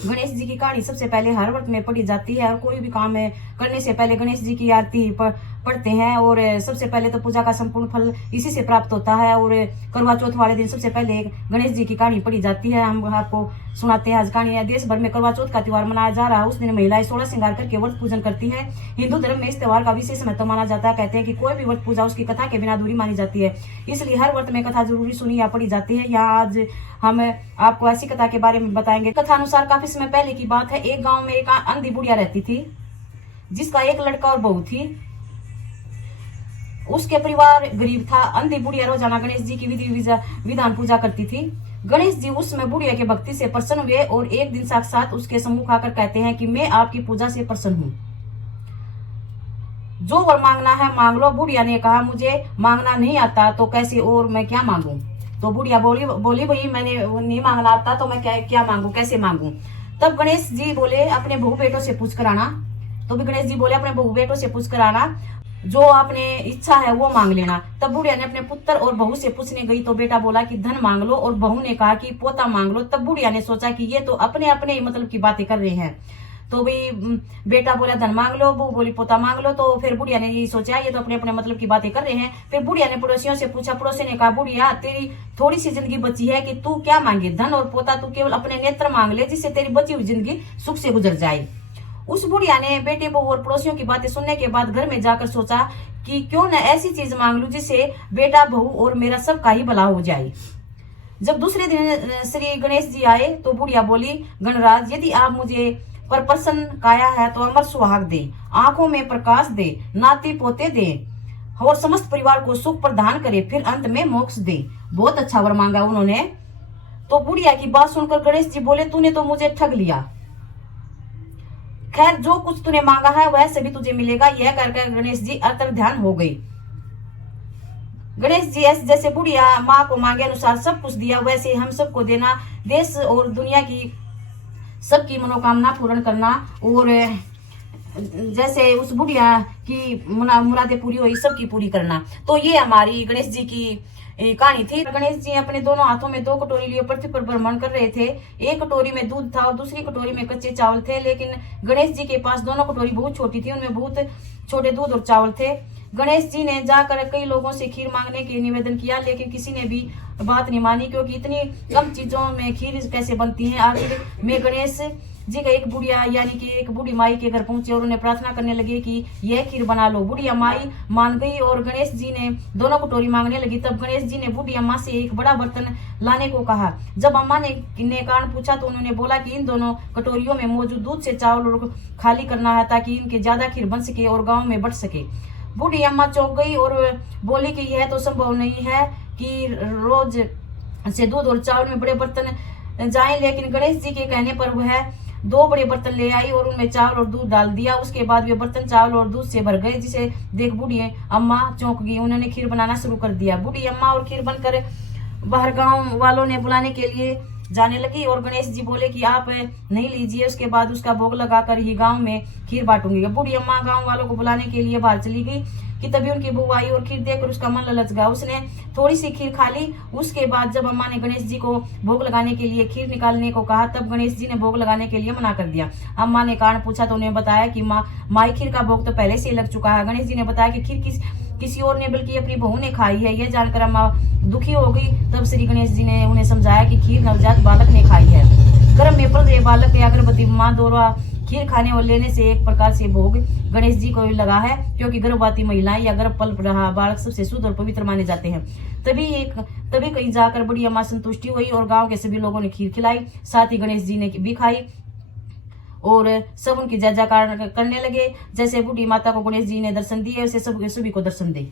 गणेश जी की कहानी सबसे पहले हर व्रत में पढ़ी जाती है और कोई भी काम करने से पहले गणेश जी की आरती पढ़ते हैं और सबसे पहले तो पूजा का संपूर्ण फल इसी से प्राप्त होता है। और करवा चौथ वाले दिन सबसे पहले गणेश जी की कहानी पढ़ी जाती है। हम आपको सुनाते हैं आज कहानी। देश भर में करवा चौथ का त्योहार मनाया जा रहा है। उस दिन महिलाएं 16 श्रृंगार करके व्रत पूजन करती है। हिंदू धर्म में इस त्योहार का विशेष महत्व माना जाता है। कहते हैं कि कोई भी व्रत पूजा उसकी कथा के बिना अधूरी मानी जाती है, इसलिए हर व्रत में कथा जरूरी सुनी या पढ़ी जाती है। यहाँ आज हम आपको ऐसी कथा के बारे में बताएंगे। कथा अनुसार काफी समय पहले की बात है। एक गांव में एक अंधी बुढ़िया रहती थी जिसका एक लड़का और बहू थी। उसके परिवार गरीब था। अंधी बुढ़िया रोजाना गणेश जी की विधि विधान पूजा करती थी। गणेश जी उस समय बुढ़िया के भक्ति से प्रसन्न हुए और एक दिन साक्षात उसके सम्मुख आकर कहते हैं कि मैं आपकी पूजा से प्रसन्न हूँ, जो वर मांगना है मांग लो। बुढ़िया ने कहा मुझे मांगना नहीं आता तो कैसे और मैं क्या मांगू। तो बुढ़िया बोली भाई मैंने नहीं मांगना आता तो मैं क्या मांगू, कैसे मांगू। तब गणेश जी बोले अपने बहू बेटों से पूछ कर आना। तो भी गणेश जी बोले अपने बहू बेटों से पूछ कर आना, जो आपने इच्छा है वो मांग लेना। तब बुढ़िया ने अपने पुत्र और बहू से पूछने गई तो बेटा बोला कि धन मांग लो और बहू ने कहा कि पोता मांग लो। तब बुढ़िया ने सोचा कि ये तो अपने अपने मतलब की बातें कर रहे हैं। तो भाई बेटा बोला धन मांग लो, बहू बोली पोता मांग लो। तो फिर बुढ़िया ने यही सोचा ये तो अपने अपने मतलब की बातें कर रहे हैं। फिर बुढ़िया ने पड़ोसियों से पूछा। पड़ोसी ने कहा बुढ़िया तेरी थोड़ी सी जिंदगी बची है कि तू क्या मांगे, धन और पोता तू केवल अपने नेत्र मांग ले जिससे तेरी बची हुई जिंदगी सुख से गुजर जाए। उस बुढ़िया ने बेटे बहू और पड़ोसियों की बातें सुनने के बाद घर में जाकर सोचा कि क्यों न ऐसी चीज मांग लूं जिससे बेटा बहू और मेरा सबका ही भला हो जाए। जब दूसरे दिन श्री गणेश जी आए तो बुढ़िया बोली गणराज यदि आप मुझे पर प्रसन्न काया है तो अमर सुहाग दे, आंखों में प्रकाश दे, नाती पोते दे और समस्त परिवार को सुख प्रदान करे, फिर अंत में मोक्ष दे। बहुत अच्छा वर मांगा उन्होंने। तो बुढ़िया की बात सुनकर गणेश जी बोले तूने तो मुझे ठग लिया, खैर जो कुछ तूने मांगा है वह सभी तुझे मिलेगा। यह कहकर गणेश जी अंतर ध्यान हो गई। गणेश जी जैसे बुढ़िया माँ को मांगे अनुसार सब कुछ दिया, वैसे हम सबको देना, देश और दुनिया की सबकी मनोकामना पूर्ण करना। और जैसे उस बुढ़िया की मुरादें पूरी हुई सबकी पूरी करना। तो ये हमारी गणेश जी की कहानी थी। गणेश जी अपने दोनों हाथों में 2 कटोरी लिए पृथ्वी पर भ्रमण कर रहे थे। एक कटोरी में दूध था और दूसरी कटोरी में कच्चे चावल थे, लेकिन गणेश जी के पास दोनों कटोरी बहुत छोटी थी, उनमें बहुत छोटे दूध और चावल थे। गणेश जी ने जाकर कई लोगों से खीर मांगने के निवेदन किया, लेकिन किसी ने भी बात नहीं मानी, क्योंकि इतनी कम चीजों में खीर कैसे बनती है। आखिर में गणेश जी का एक बुढ़िया यानी कि एक बूढ़ी माई के घर पहुंचे और उन्हें प्रार्थना करने लगे कि यह खीर बना लो। बुढ़िया माई मान गई और गणेश जी ने दोनों कटोरी मांगने लगी। तब गणेश जी ने बुढ़ी अम्मा से एक बड़ा बर्तन लाने को कहा। जब अम्मा ने कारण पूछा तो उन्होंने बोला कि इन दोनों कटोरियों में मौजूद दूध से चावल खाली करना है ताकि इनके ज्यादा खीर बन सके और गाँव में बढ़ सके। बूढ़ी अम्मा चौंक गई और बोली कि यह तो संभव नहीं है कि रोज से दूध और चावल में बड़े बर्तन जाएं। लेकिन गणेश जी के कहने पर वह 2 बड़े बर्तन ले आई और उनमें चावल और दूध डाल दिया। उसके बाद वे बर्तन चावल और दूध से भर गए, जिसे देख बूढ़ी अम्मा चौंक गई। उन्होंने खीर बनाना शुरू कर दिया। बूढ़ी अम्मा और खीर बनकर बाहर गांव वालों ने बुलाने के लिए जाने लगी और गणेश जी बोले कि आप नहीं लीजिए, उसके बाद उसका भोग लगाकर ही गांव में खीर बांटूंगी। बूढ़ी अम्मा गांव वालों को बुलाने के लिए बाहर चली गई कि तभी उनकी बहू आई और खीर देखकर उसका मन ललच गया। उसने थोड़ी सी खीर खा ली। उसके बाद जब अम्मा ने गणेश जी को भोग लगाने के लिए खीर निकालने को कहा तब गणेश जी ने भोग लगाने के लिए मना कर दिया। अम्मा ने कारण पूछा तो उन्हें बताया कि माई खीर का भोग तो पहले से ही लग चुका है। गणेश जी ने बताया कि खीर किसी और ने बल्कि अपनी बहू ने खाई है। यह जानकर अम्मा दुखी हो गई। तब श्री गणेश जी ने उन्हें समझाया कि खीर नवजात बालक ने खाई है। गर्भ में पल रहे बालक या गर्भवती माँ द्वारा खीर खाने और लेने से एक प्रकार से भोग गणेश जी को लगा है, क्योंकि गर्भवती महिलाएं या गर्भ पल रहा बालक सबसे शुद्ध और पवित्र माने जाते हैं। तभी कहीं जाकर बड़ी अम्मा संतुष्टि हुई और गांव के सभी लोगों ने खीर खिलाई, साथ ही गणेश जी ने भी खाई और सब उनकी जय जयकार करने लगे। जैसे बूढ़ी माता को गणेश जी ने दर्शन दिए वैसे सभी को दर्शन दे।